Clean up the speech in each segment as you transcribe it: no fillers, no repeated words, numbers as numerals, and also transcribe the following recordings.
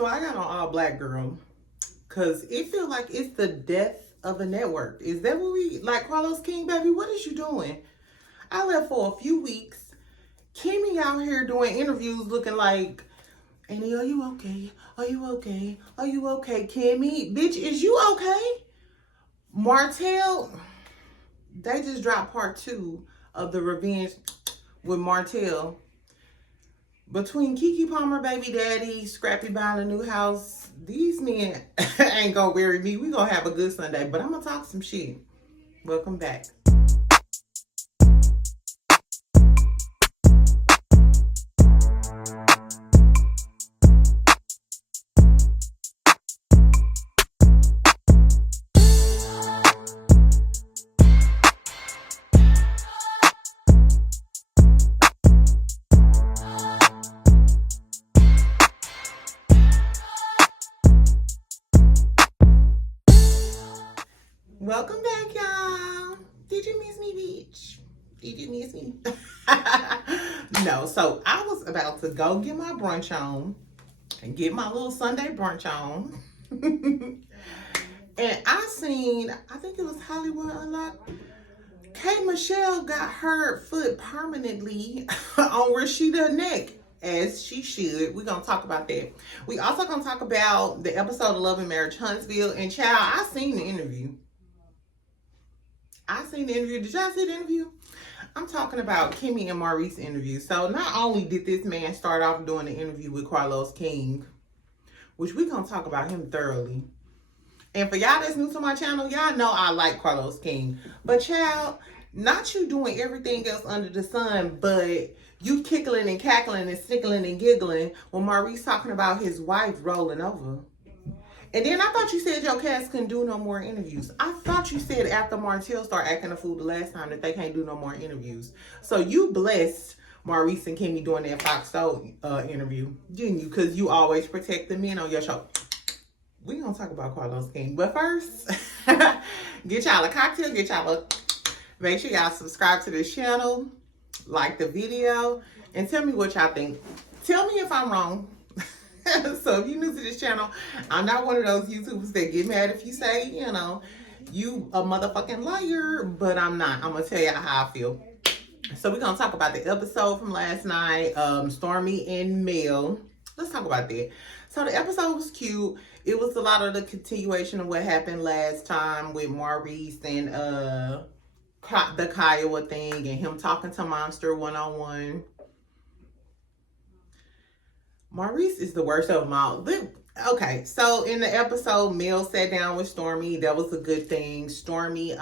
So I got on all black, girl, because it feels like it's the death of a network. Is that what we, like Carlos King, baby? What is you doing? I left for a few weeks. Kimmy out here doing interviews looking like, Annie, are you okay? Are you okay? Are you okay, Kimmy? Bitch, is you okay? Martell, they just dropped part 2 of the revenge with Martell. Between Keke Palmer, baby daddy, Scrappy buying a new house, these men ain't gonna bury me. We gonna have a good Sunday, but I'm gonna talk some shit. Welcome back. Welcome back, y'all. Did you miss me, bitch? Did you miss me? No, so I was about to go get my brunch on and get my little Sunday brunch on. And I think it was Hollywood Unlocked. K. Michelle got her foot permanently on Rasheeda's neck, as she should. We're going to talk about that. We also going to talk about the episode of Love and Marriage Huntsville. And child, I seen the interview. Did y'all see the interview? I'm talking about Kimmi and Maurice interview. So not only did this man start off doing the interview with Carlos King, which we're going to talk about him thoroughly. And for y'all that's new to my channel, y'all know I like Carlos King. But child, not you doing everything else under the sun, but you kickling and cackling and snickling and giggling when Maurice talking about his wife rolling over. And then I thought you said your cast couldn't do no more interviews. I thought you said after Martell started acting a fool the last time that they can't do no more interviews. So you blessed Maurice and Kimmy doing that Fox Soul interview, didn't you? Because you always protect the men on your show. We gonna talk about Carlos King. But first, get y'all a cocktail, make sure y'all subscribe to this channel, like the video, and tell me what y'all think. Tell me if I'm wrong. So if you're new to this channel, I'm not one of those YouTubers that get mad if you say, you a motherfucking liar, but I'm not. I'm gonna tell you how I feel. So we're gonna talk about the episode from last night, Stormy and Mel. Let's talk about that. So the episode was cute. It was a lot of the continuation of what happened last time with Maurice and the Kiowa thing and him talking to Monster one-on-one. Maurice is the worst of them all. Okay, so in the episode, Mel sat down with Stormy. That was a good thing. Stormy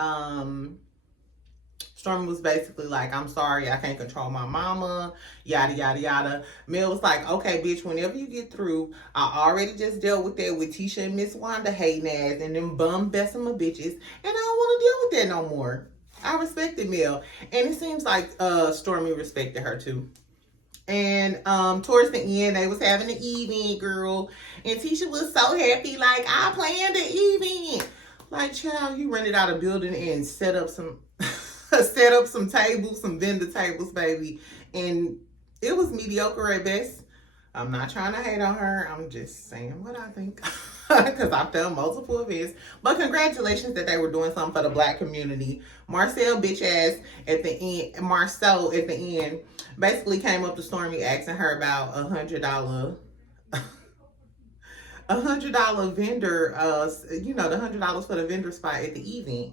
was basically like, I'm sorry, I can't control my mama, yada, yada, yada. Mel was like, okay, bitch, whenever you get through, I already just dealt with that with Tisha and Miss Wanda hating ass and them bum Bessemer bitches, and I don't want to deal with that no more. I respected Mel, and it seems like Stormy respected her too. And towards the end, they was having an event, girl. And Tisha was so happy, like, I planned an event. Like, child, you rented out a building and set up some tables, some vendor tables, baby. And it was mediocre at best. I'm not trying to hate on her. I'm just saying what I think. Because I've done multiple events. But congratulations that they were doing something for the black community. Marcel bitch ass at the end, Marceau at the end, basically came up to Stormy asking her about $100 vendor, the $100 for the vendor spot at the event.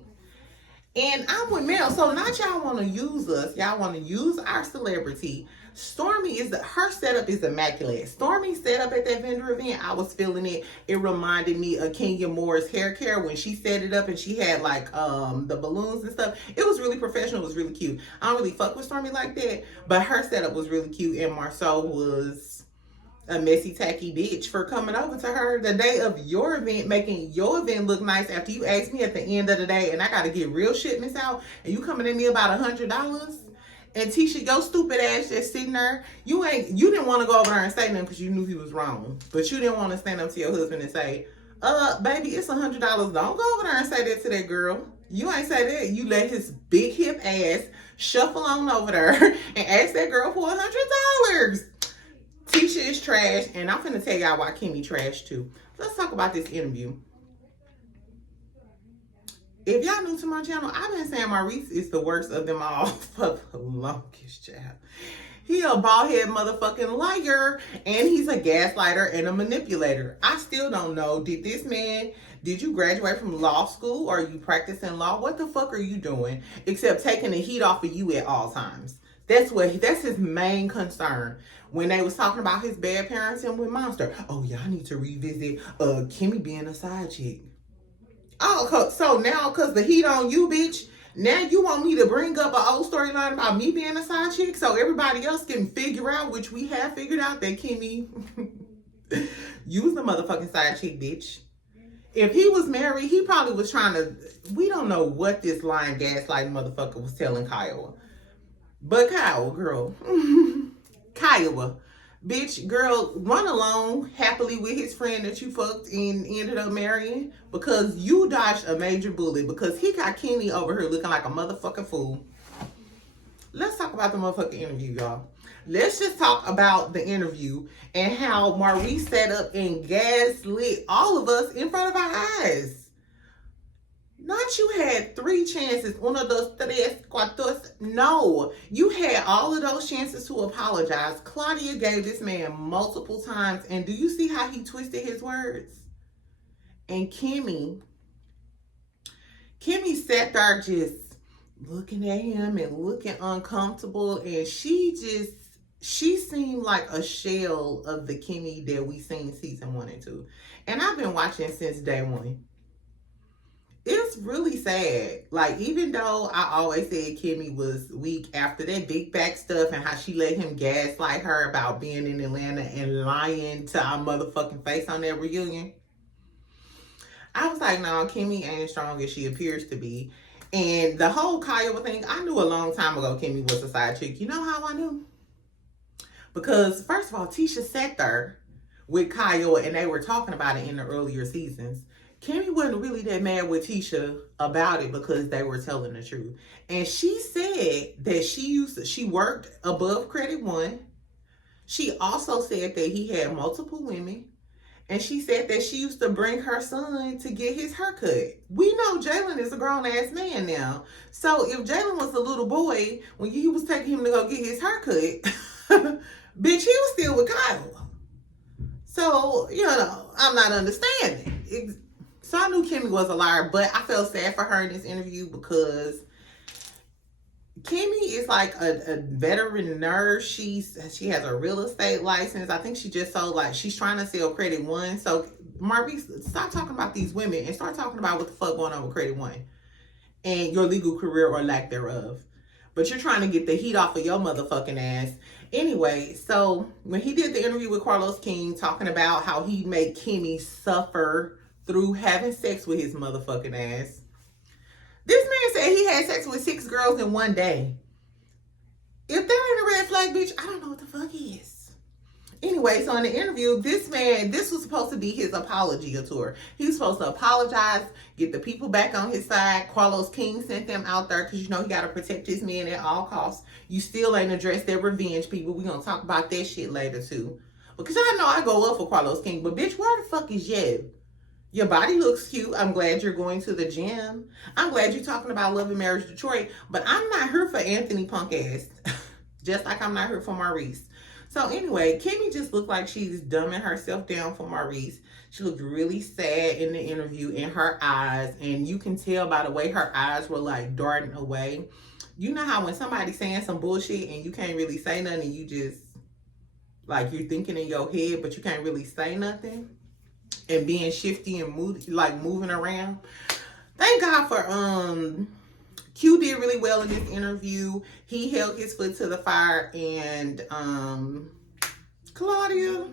And I'm with Mel. So not y'all want to use us. Y'all want to use our celebrity. Stormy her setup is immaculate. Stormy's setup at that vendor event, I was feeling it. It reminded me of Kenya Moore's hair care when she set it up and she had like the balloons and stuff. It was really professional. It was really cute. I don't really fuck with Stormy like that, but her setup was really cute. And Marceau was a messy, tacky bitch for coming over to her the day of your event, making your event look nice after you asked me at the end of the day and I got to get real shipments out and you coming at me about $100. And Tisha, your stupid ass just sitting there. You didn't want to go over there and say nothing because you knew he was wrong. But you didn't want to stand up to your husband and say, baby, it's $100. Don't go over there and say that to that girl. You ain't say that. You let his big hip ass shuffle on over there and ask that girl for $100. Tisha is trash, and I'm finna tell y'all why Kimmy trash too. Let's talk about this interview. If y'all new to my channel, I've been saying Maurice is the worst of them all for the longest, child. He a bald-head motherfucking liar, and he's a gaslighter and a manipulator. I still don't know. Did you graduate from law school, or are you practicing law? What the fuck are you doing? Except taking the heat off of you at all times. That's his main concern. When they was talking about his bad parenting with Monster. Oh, y'all need to revisit Kimmy being a side chick. Oh, so now because the heat on you, bitch, now you want me to bring up an old storyline about me being a side chick so everybody else can figure out, which we have figured out, that Kimmy, you was the motherfucking side chick, bitch. If he was married, he probably was trying to, we don't know what this lying gaslighting motherfucker was telling Kiowa. But Kiowa, girl, Kiowa, bitch, girl, run along happily with his friend that you fucked and ended up marrying, because you dodged a major bullet, because he got Kimmy over here looking like a motherfucking fool. Let's talk about the motherfucking interview, y'all. Let's just talk about the interview and how Maurice sat up and gaslit all of us in front of our eyes. Not you had 3 chances, 1, 2, 3, 4. No, you had all of those chances to apologize. Claudia gave this man multiple times, and do you see how he twisted his words? And Kimmy sat there just looking at him and looking uncomfortable, and she seemed like a shell of the Kimmy that we seen season 1 and 2. And I've been watching since day 1. It's really sad. Like, even though I always said Kimmy was weak after that big back stuff and how she let him gaslight her about being in Atlanta and lying to our motherfucking face on that reunion, I was like, no, Kimmy ain't as strong as she appears to be. And the whole Kiowa thing, I knew a long time ago Kimmy was a side chick. You know how I knew? Because, first of all, Tisha sat there with Kiowa and they were talking about it in the earlier seasons. Kimmy wasn't really that mad with Tisha about it because they were telling the truth. And she said that she worked above credit 1. She also said that he had multiple women. And she said that she used to bring her son to get his haircut. We know Jalen is a grown-ass man now. So if Jalen was a little boy, when he was taking him to go get his haircut, bitch, he was still with Kyle. So, I'm not understanding. So I knew Kimmy was a liar, but I felt sad for her in this interview because Kimmy is like a veteran nurse. She has a real estate license. I think she just sold, she's trying to sell Credit One. So Maurice, stop talking about these women and start talking about what the fuck going on with Credit One and your legal career or lack thereof. But you're trying to get the heat off of your motherfucking ass. Anyway, so when he did the interview with Carlos King talking about how he made Kimmy suffer through having sex with his motherfucking ass, this man said he had sex with 6 girls in one day. If that ain't a red flag, bitch, I don't know what the fuck is. Anyway, so in the interview, this was supposed to be his apology tour. He was supposed to apologize, get the people back on his side. Carlos King sent them out there because, he got to protect his men at all costs. You still ain't addressed their revenge, people. We're going to talk about that shit later, too. Because I know I go up for Carlos King, but bitch, where the fuck is Jeb? Your body looks cute. I'm glad you're going to the gym. I'm glad you're talking about Love and Marriage Detroit, but I'm not here for Anthony punk ass. Just like I'm not here for Maurice. So anyway, Kimmy just looked like she's dumbing herself down for Maurice. She looked really sad in the interview in her eyes, and you can tell by the way her eyes were like darting away. You know how when somebody's saying some bullshit and you can't really say nothing, and you just, you're thinking in your head, but you can't really say nothing? And being shifty and moving around. Thank God for Q did really well in this interview. He held his foot to the fire, and Claudia,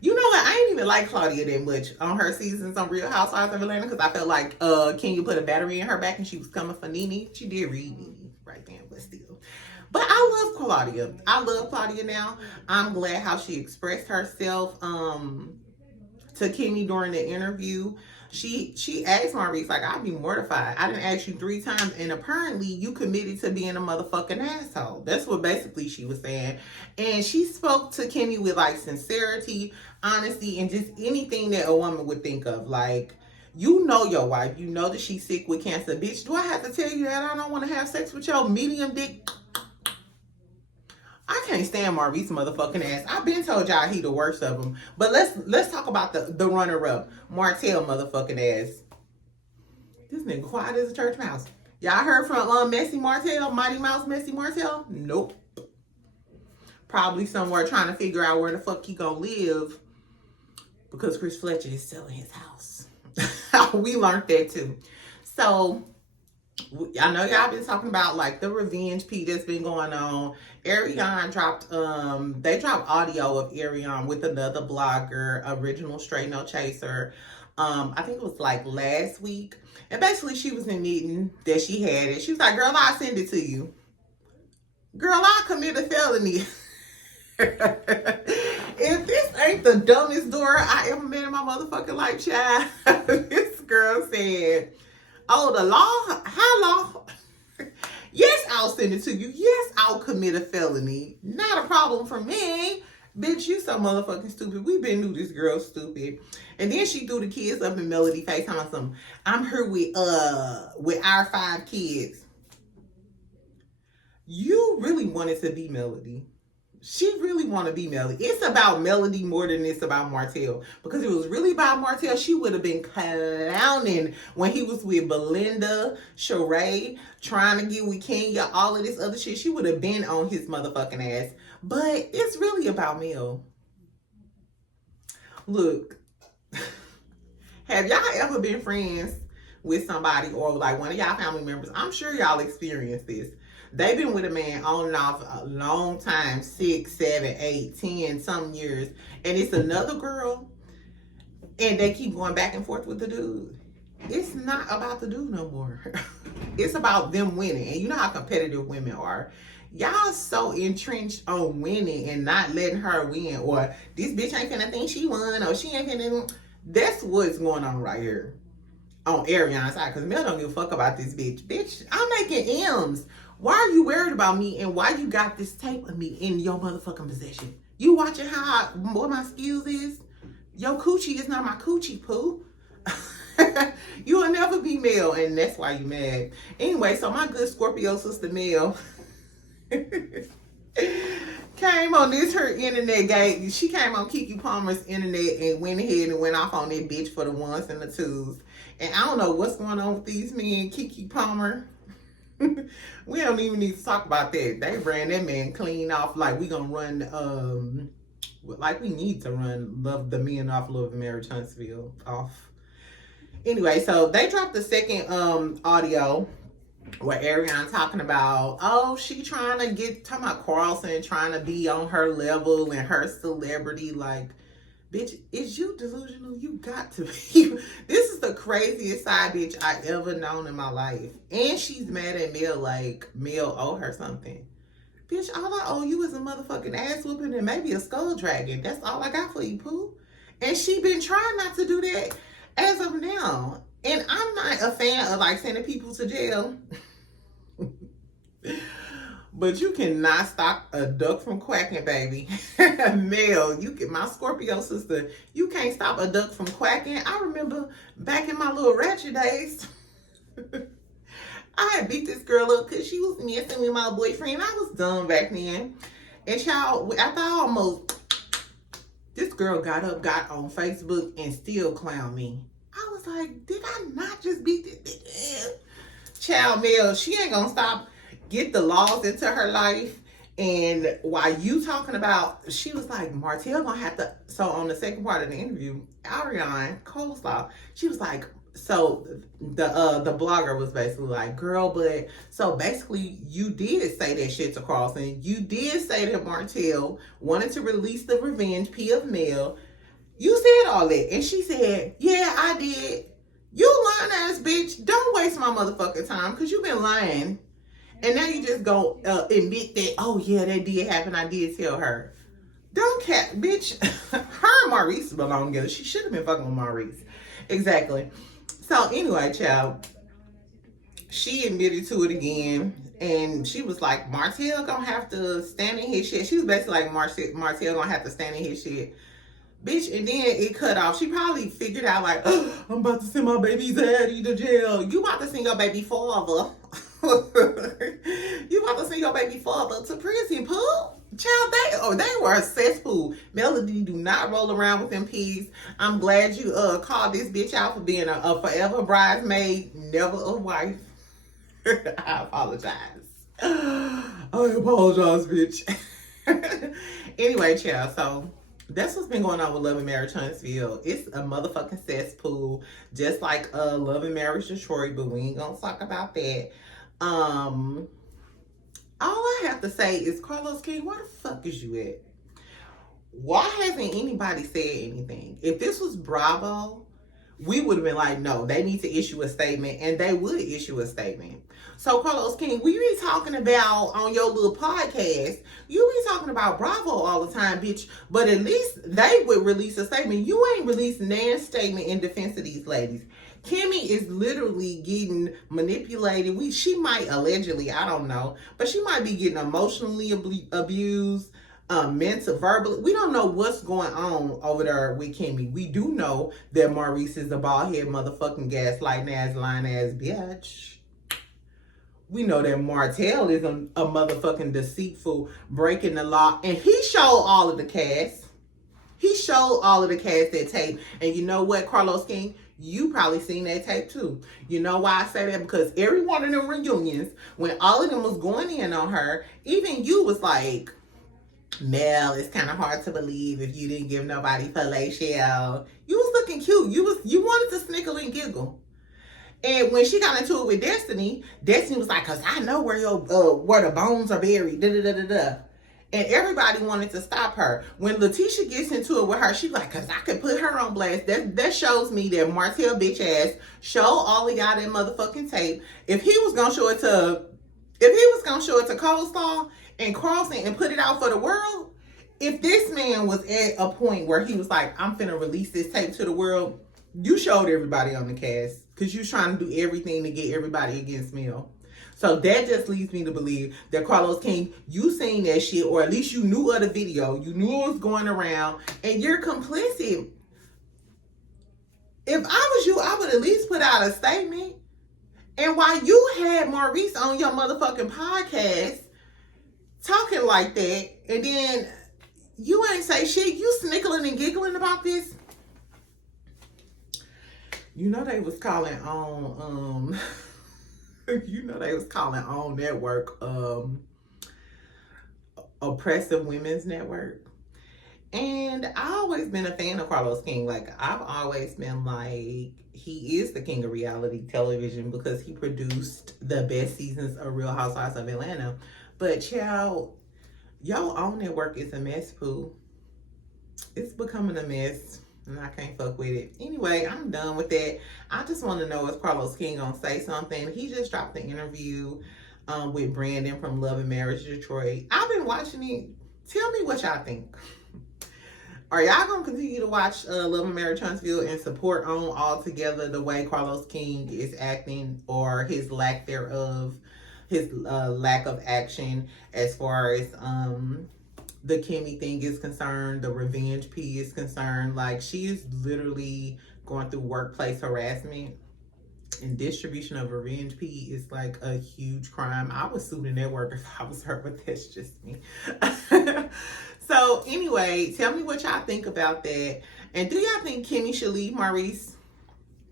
you know what? I ain't even like Claudia that much on her seasons on Real Housewives of Atlanta because I felt like Kenya put a battery in her back and she was coming for Nene. She did read Nene right then, but still. But I love Claudia. I love Claudia now. I'm glad how she expressed herself. to Kimmy during the interview. She asked Maurice, like, I'd be mortified. I didn't ask you 3 times, and apparently you committed to being a motherfucking asshole. That's what basically she was saying. And she spoke to Kimmy with, like, sincerity, honesty, and just anything that a woman would think of. Like, you know your wife. You know that she's sick with cancer. Bitch, do I have to tell you that I don't want to have sex with your medium dick? I can't stand Maurice motherfucking ass. I've been told y'all he the worst of them. But let's talk about the runner-up. Martell motherfucking ass. This nigga quiet as a church mouse. Y'all heard from Messy Martell? Mighty Mouse Messy Martell? Nope. Probably somewhere trying to figure out where the fuck he gonna live. Because Chris Fletcher is selling his house. We learned that too. So, I know y'all been talking about like the revenge pee that's been going on. Ariana dropped they dropped audio of Arionne with another blogger, Original Straight No Chaser. I think it was like last week. And basically she was admitting that she had it. She was like, girl, I'll send it to you. Girl, I'll commit a felony. If this ain't the dumbest door I ever met in my motherfucking life, child. This girl said, oh, the law? How law? Yes, I'll send it to you. Yes, I'll commit a felony. Not a problem for me. Bitch, you so motherfucking stupid. We been knew this girl stupid. And then she threw the kids up in Melody face on some, I'm here with our 5 kids. You really wanted to be Melody. She really want to be Melody. It's about Melody more than it's about Martell. Because if it was really about Martell, she would have been clowning when he was with Belinda, Sheree, trying to get with Kenya, all of this other shit. She would have been on his motherfucking ass. But it's really about Mel. Look, have y'all ever been friends with somebody or like one of y'all family members? I'm sure y'all experienced this. They've been with a man on and off a long time, 6, 7, 8, 10, some years. And it's another girl. And they keep going back and forth with the dude. It's not about the dude no more. It's about them winning. And you know how competitive women are. Y'all so entrenched on winning and not letting her win. Or this bitch ain't finna think she won. Or she ain't finna. That's what's going on right here. On Arionne's side. Because Mel don't give a fuck about this bitch. Bitch, I'm making M's. Why are you worried about me and why you got this tape of me in your motherfucking possession? You watching what my skills is? Your coochie is not my coochie, poo. You will never be Mel, and that's why you mad. Anyway, so my good Scorpio sister Mel came on this her internet game. She came on Keke Palmer's internet and went ahead and went off on that bitch for the ones and the twos. And I don't know what's going on with these men, Keke Palmer. We don't even need to talk about that. They ran that man clean off like we gonna run like we need to run the men off Love and Marriage Huntsville off. Anyway, so they dropped the second audio where Arionne talking about, oh, she talking about Carlson trying to be on her level and her celebrity. Like, bitch, is you delusional? You got to be. This is the craziest side bitch I ever known in my life. And she's mad at Mel like Mel owe her something. Bitch, all I owe you is a motherfucking ass whooping and maybe a skull dragon. That's all I got for you, poo. And she been trying not to do that as of now. And I'm not a fan of like sending people to jail. But you cannot stop a duck from quacking, baby. Mel, my Scorpio sister, you can't stop a duck from quacking. I remember back in my little ratchet days, I had beat this girl up because she was messing with my boyfriend. I was dumb back then. And child, after this girl got on Facebook and still clowned me. I was like, did I not just beat this bitch? Child, Mel, she ain't gonna stop. Get the laws into her life. And while you talking about, she was like, Martell gonna have to, so on the second part of the interview, Arionne Coleslaw, she was like, so the blogger was basically like, girl, but so basically you did say that shit to Carlson. You did say that Martell wanted to release the revenge P of Mel. You said all that. And she said, yeah, I did. You lying ass bitch. Don't waste my motherfucking time because you've been lying. And now you just go admit that, oh yeah, that did happen. I did tell her. Don't bitch. Her Maurice belong together. She should have been fucking with Maurice. Exactly. So anyway, child, she admitted to it again. And she was like, Martell gonna have to stand in his shit. She was basically like, Martell gonna have to stand in his shit. Bitch, and then it cut off. She probably figured out like, oh, I'm about to send my baby daddy to jail. You about to send your baby father. You about to send your baby father to prison, poo. Child, they were a cesspool. Melody do not roll around with them pigs. I'm glad you called this bitch out for being a forever bridesmaid, never a wife. I apologize. I apologize, bitch. Anyway, child, so that's what's been going on with Love and Marriage Huntsville. It's a motherfucking cesspool, just like Love and Marriage Detroit, but we ain't gonna talk about that. All I have to say is, Carlos King, where the fuck is you at? Why hasn't anybody said anything? If this was Bravo, we would have been like, no, they need to issue a statement, and they would issue a statement. So, Carlos King, we be talking about on your little podcast, you be talking about Bravo all the time, bitch, but at least they would release a statement. You ain't released Nan's statement in defense of these ladies. Kimmi is literally getting manipulated. She might allegedly, I don't know, but she might be getting emotionally abused, mental, verbally. We don't know what's going on over there with Kimmi. We do know that Maurice is a bald head motherfucking gaslighting ass, lying ass bitch. We know that Martell is a motherfucking deceitful, breaking the law, and he showed all of the cast. He showed all of the cast that tape, and you know what, Carlos King? You probably seen that tape too. You know why I say that? Because every one of them reunions, when all of them was going in on her, even you was like, Mel, it's kind of hard to believe if you didn't give nobody fellatio. You was looking cute. You wanted to snickle and giggle. And when she got into it with Destiny was like, cause I know where the bones are buried. Da da da da da. And everybody wanted to stop her. When Letitia gets into it with her, she's like, cause I could put her on blast. That shows me that Martell bitch ass showed all of y'all that motherfucking tape. If he was gonna show it to Coleslaw and Carlson and put it out for the world, if this man was at a point where he was like, I'm finna release this tape to the world, you showed everybody on the cast because you trying to do everything to get everybody against Mel. So that just leads me to believe that Carlos King, you seen that shit, or at least you knew of the video. You knew it was going around, and you're complicit. If I was you, I would at least put out a statement. And while you had Maurice on your motherfucking podcast talking like that, and then you ain't say shit, you snickling and giggling about this. You know they was calling on network Oppressive Women's Network. And I always been a fan of Carlos King. Like, I've always been like, he is the king of reality television because he produced the best seasons of Real Housewives of Atlanta. But child, your own network is a mess, poo. It's becoming a mess. And I can't fuck with it. Anyway, I'm done with that. I just want to know, is Carlos King gonna say something? He just dropped the interview with Brandon from Love and Marriage Detroit. I've been watching it. Tell me what y'all think. Are y'all gonna continue to watch Love and Marriage Huntsville and support on altogether the way Carlos King is acting, or his lack thereof, his lack of action as far as the Kimmi thing is concerned, the revenge P is concerned? Like, she is literally going through workplace harassment, and distribution of revenge P is like a huge crime. I would sue the network if I was her, but that's just me. So anyway, tell me what y'all think about that. And do y'all think Kimmi should leave Maurice?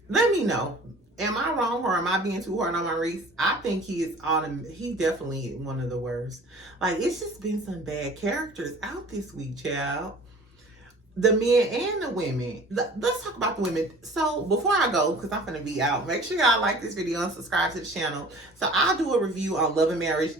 Let me know. Am I wrong, or am I being too hard on Maurice? I think he's definitely one of the worst. Like, it's just been some bad characters out this week, child. The men and the women. Let's talk about the women. So before I go, because I'm gonna be out, make sure y'all like this video and subscribe to the channel. So I'll do a review on Love and Marriage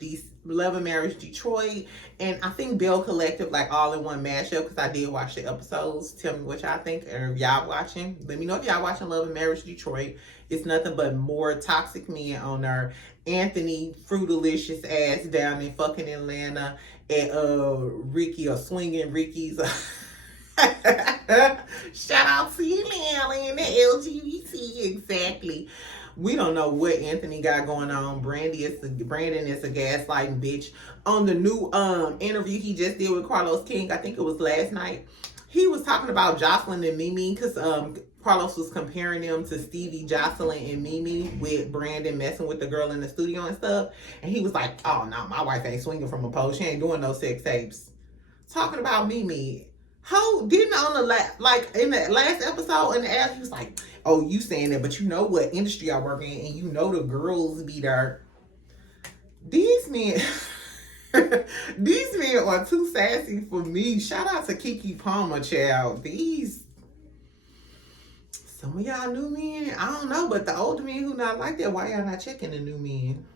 Detroit, and I think Bell Collective, like all in one mashup, because I did watch the episodes. Tell me what y'all think, or if y'all watching. Let me know if y'all watching Love and Marriage Detroit. It's nothing but more toxic men on there. Anthony Fruitalicious ass down in fucking Atlanta, and Ricky, or swinging Ricky's Shout out to you, Lily, and the LGBT, exactly. We don't know what Anthony got going on. Brandon is a gaslighting bitch. On the new interview he just did with Carlos King, I think it was last night, he was talking about Jocelyn and Mimi because Carlos was comparing them to Stevie, Jocelyn, and Mimi with Brandon messing with the girl in the studio and stuff. And he was like, oh no, my wife ain't swinging from a pole. She ain't doing no sex tapes. Talking about Mimi. How didn't on the in the last episode in the app, he was like, oh, you saying that, but you know what industry I work in, and you know the girls be there. These men these men are too sassy for me. Shout out to Keke Palmer, child. Some of y'all new men, I don't know, but the older men who not like that, why y'all not checking the new men?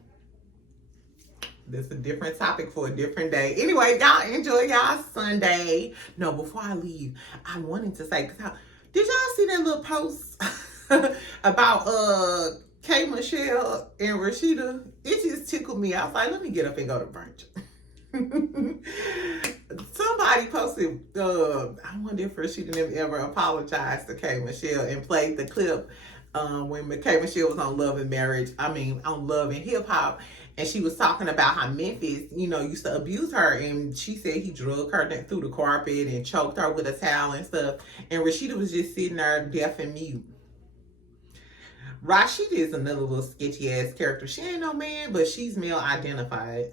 That's a different topic for a different day. Anyway, y'all enjoy y'all Sunday. No, before I leave, I wanted to say, did y'all see that little post about K. Michelle and Rasheeda? It just tickled me. I was like, let me get up and go to brunch. Somebody posted, I wonder if Rasheeda ever apologized to K. Michelle and played the clip when K. Michelle was on Love and Marriage. On Love and Hip Hop. And she was talking about how Memphis, used to abuse her. And she said he drug her through the carpet and choked her with a towel and stuff. And Rasheeda was just sitting there deaf and mute. Rasheeda is another little sketchy ass character. She ain't no man, but she's male identified.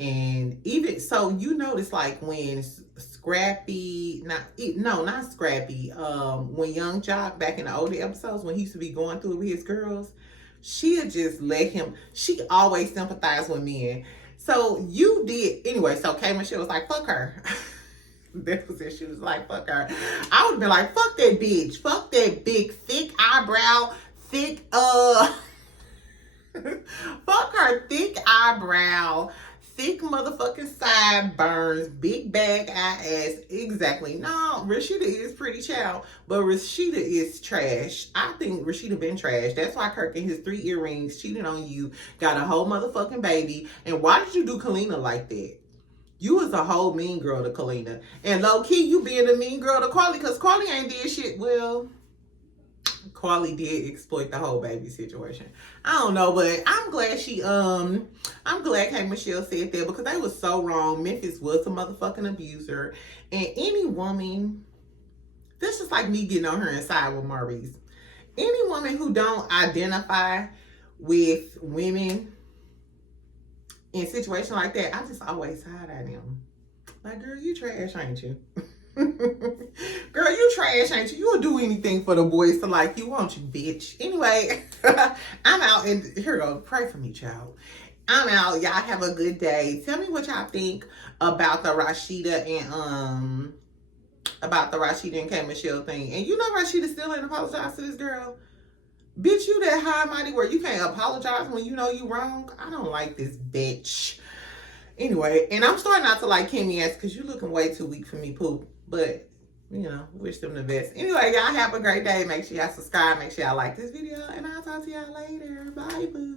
And even so, notice like when Scrappy, not Scrappy, when Young Jock back in the older episodes when he used to be going through it with his girls, she'll just let him, she always sympathized with men. So you did, anyway, so K. Michelle was like, fuck her. That was it, she was like, fuck her. I would have been like, fuck that bitch. Fuck that big, thick eyebrow, fuck her thick eyebrow, thick motherfucking sideburns, big bag ass. Exactly. No, Rasheeda is pretty child, but Rasheeda is trash. I think Rasheeda been trash. That's why Kirk and his 3 earrings cheated on you, got a whole motherfucking baby. And why did you do Kalina like that? You was a whole mean girl to Kalina. And low key, you being a mean girl to Carly, because Carly ain't did shit. Well, Carly did exploit the whole baby situation. I don't know, but I'm glad I'm glad K. Michelle said that, because they was so wrong. Memphis was a motherfucking abuser. And any woman, this is like me getting on her inside with Maurice. Any woman who don't identify with women in situations like that, I just always side at them. Like, girl, you trash, ain't you? Girl, you trash, ain't you? You'll do anything for the boys to like you, won't you, bitch? Anyway, I'm out, and here go. Pray for me, child. I'm out. Y'all have a good day. Tell me what y'all think about the Rasheeda and K. Michelle thing. And Rasheeda still ain't apologized to this girl. Bitch, you that high and mighty where you can't apologize when you know you wrong? I don't like this bitch. Anyway, and I'm starting not to like Kimmy ass because you looking way too weak for me, poop. But, wish them the best. Anyway, y'all have a great day. Make sure y'all subscribe. Make sure y'all like this video. And I'll talk to y'all later. Bye, boo.